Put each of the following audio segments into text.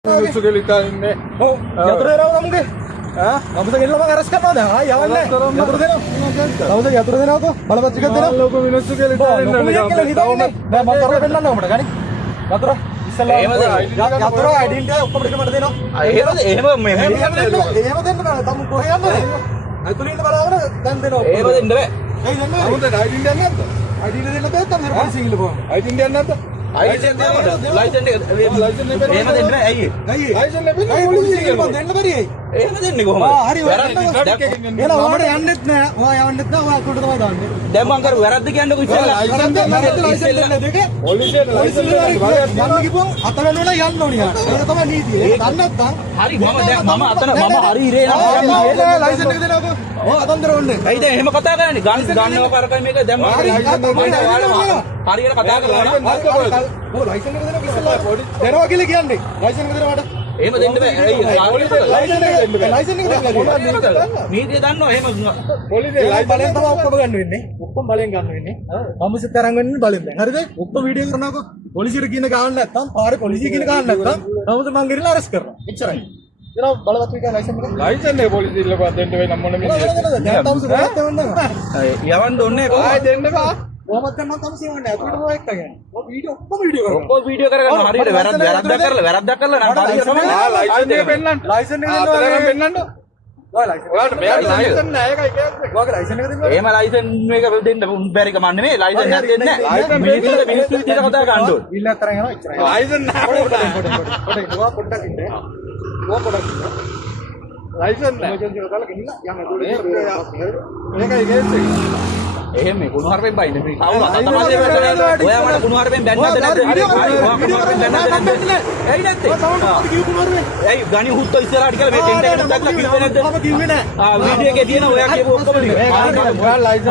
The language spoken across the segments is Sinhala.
Susukelitaanne. Oh, yaturu dena kamu kamu segini lama ngeres kan ada? Ah, ya mana? Yaturu dena. Kamu segini yaturu dena aku. Malah pasti kan dena. Logo minusukelitaanne. Nah, motor lepas nana udah kan? Yaturu. Yaturu identity apa mereka mana dena? Tamu kau yang mana? Itu ni mana orang dan dena. Kamu tu identity apa? Identity dena betul tak? Mereka sini lepas. Identity apa? License Oh, license kita nak kisah lah. Dera wakil lagi ande. License kita ada. එහෙම දෙන්න බෑ. license kita මේ දේ දන්නව එහෙම පොලිසිය බලෙන් තමයි ඔක්කොම ගන්න වෙන්නේ. ඔක්කොම බලෙන් ගන්න වෙන්නේ. මම සිත් අරන් වෙන්නේ බලෙන් දැන්. හරිද? ඔක්කොම වීඩියෝ කරනකො පොලිසියට කියන ගාන්න නැත්තම් පාරේ පොලිසිය කියන ගාන්න නැත්තම් නමුත් මං ගෙරිලා අරස් කරනවා. එච්චරයි. ඒනවා බලවත් විදිහ license එක. ලයිසන් එක පොලිසිය ඉල්ලපුවා දෙන්න වෙයි නම් මොන මිනිහද? දැන් තවුස ගොඩක් තවන්නවා. යවන්න ඕනේ ආයෙ දෙන්න බා. කොහොමද කරනවා තම සියවන්නේ අතුරට මොකක් ගන්නේ ඔය වීඩියෝ ඔක්කොම වීඩියෝ කරනවා ඔක්කොම වීඩියෝ කරගන්න හරියට වැරද්දක් කරලා නම් හරියට තමයි ලයිසන් එක පෙන්නන්න ලයිසන් එක දෙනවා පෙන්නන්න ඔය ලයිසන් ඔයාලට මෙයාට ලයිසන් නැහැ ඒකයි කියන්නේ ඔයාගේ ලයිසන් එක දෙන්න එහෙම ලයිසන් එක දෙන්න බැරි කම නෙමෙයි ලයිසන් නැත් දෙන්නේ නැහැ මිනිස්සු විදියට කතා ගන්න ඕනේ බිල් එක තරන් යනවා එච්චරයි ලයිසන් නැහැ ඔයා පොඩ්ඩක් ඉන්න ඔයා පොඩ්ඩක් ඉන්න ලයිසන් නැහැ එමර්ජන්සි එක දාලා ගෙනිලා යන්න ඇතුළේ මේකයි කේස් එක එහෙම කුණු හරපෙන් බයින්නේ මේ කවුරු අතපස්සේ වැටෙනවා ඔයා මට කුණු හරපෙන් බැන්නද නැද්ද ඔයා කුණු හරපෙන් බැන්නද නැද්ද ඇයි නැත්තේ ඇයි ගණි හුත්තෝ ඉස්සරහට කියලා මේ ටෙන්ට් එකට දැක්ලා කිව්වේ නැද්ද මම කිව්වේ නෑ වීඩියෝ එකේ තියෙන ඔයා කියපු ඔක්කොම ටික ඔයා ලයිසන්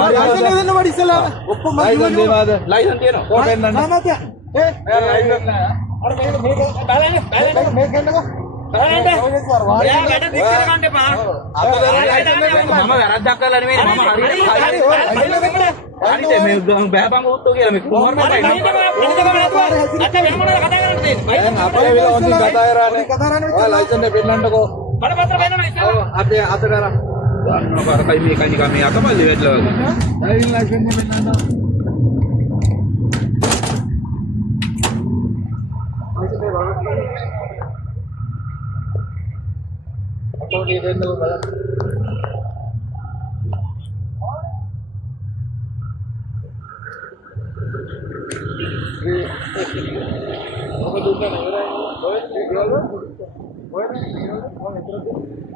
දෙන්න මඩ ඉස්සලා ඔක්කොම මම ලයිසන් දෙනවද ලයිසන් තියෙනවා කොහෙන් පෙන්නන්න මාමා එයා ලයිසන් නෑ අර මේක බලන්න මේක ගන්නකෝ ඔයා වැඩ දික් කරගන්න එපා මම වැරද්දක් කරලා නෙමෙයි මම හරියට මේ බෑබං උත්තෝ කියලා මේ කොහොමද අපේ වෙලාවදී කතා කරන්නේ ඔයා ලයිසන් එක පෙන්නන්නකෝ බලපත්‍ර පෙන්නන ඉස්සලා අපේ අත කරා ගන්නවා කරකයි මේකයි නිකන් මේ අතපල්ලේ වැටලා වගේ ඩ්‍රයිවිං ලයිසන් එක පෙන්නන්න කොහොමද දෙන්නව බලන්න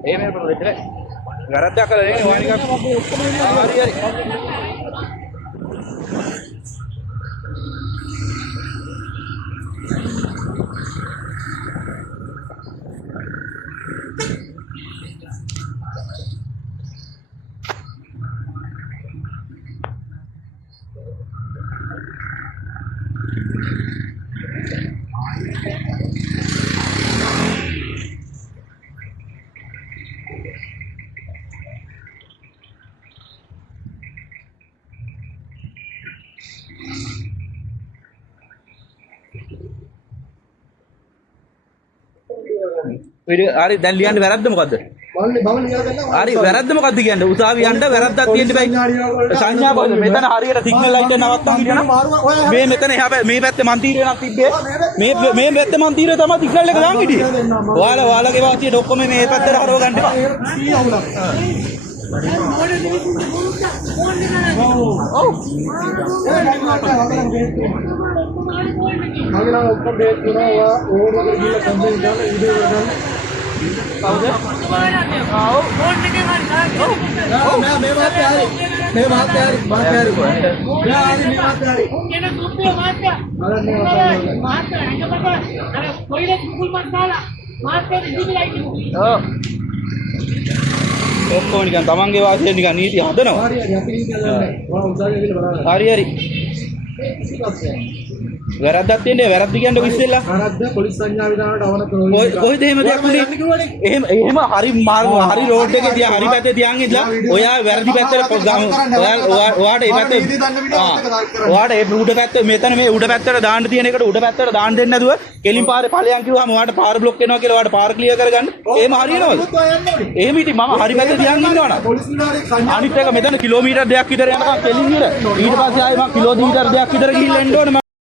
ඒ මේ පොරොත් දෙන්න වැරද්දක් කළා නේ ඔය නිකන් හරි හරි හරි දැන් ලියන්න වැරද්ද මොකද්ද? හරි වැරද්ද මොකද්ද කියන්නේ? උසාවි යන්න වැරද්දක් තියෙන්න බෑ. සංඥා බලන්න මෙතන හරියට සිග්නල් ලයිට් එක නවත්තන් කියනවා. මේ මෙතන එහා මේ පැත්තේ මන්තිරේ නම් තිබ්බේ. මේ පැත්තේ මන්තිරේ තමයි සිග්නල් එක දාන් හිටියේ. ඔයාලගේ වාසියට ඔක්කොම මේ පැත්තට හරව ගන්න එපා. මගේලා ඔක්කොම බේස් කරනවා ඕනකට ගිහලා කම්පැනි දාලා වීඩියෝ කරලා කවුද? ආව් ෆෝන් එකෙන් හරි ඔව් මේ මාත්‍ය හරි මේ මාත්‍ය හරි යා හරි මේ මාත්‍ය හරි කියන සුප්පේ මාත්‍ය මාත්‍ය රංගපත අර කොයිලේ කුකුල් මස් දාලා මාත්‍ය ඉදිරියයි කිව්වේ ඔව් ඔක්කොම නිකන් තමන්ගේ වාසියෙන් නිකන් නීති හදනවා හරි හරි අපි නිකන් හරි හරි වැරද්දක් තියෙන්නේ වැරද්ද කියන්නේ ඉස්සෙල්ලා. වැරද්ද පොලිස් සංඥා විධානයට අවනත නොවීම. කොහෙද එහෙම දෙයක් උනේ? එහෙම හරි මාර්ග හරි රෝඩ් එකේ තියා හරි පැත්තේ තියාන් ඉඳලා ඔයා වැරදි පැත්තට ඔයාට ඒ පැත්තේ ඔයාට ඒ උඩ පැත්ත මෙතන මේ උඩ පැත්තට දාන්න තියෙන එකට උඩ පැත්තට දාන්න දෙන්නේ නැතුව කෙලින් පාරේ ඵලයන් කිව්වම ඔයාට පාර બ્લોක් වෙනවා කියලා ඔයාට පාර ක්ලියර් කරගන්න. එහෙම හරියනවද? එහෙම ඉතින් මම හරි පැත්තේ තියාන් ඉන්නවනම් පොලිස් නිලධාරියෙක් සංඥා අනිත් එක මෙතන කිලෝමීටර් දෙකක් විතර යනකම් කෙලින් ඉර ඊට පස්සේ ආයෙ මම කිලෝමීටර් දෙකක් විතර ගිහිල්ලා එන්න ඕනේ.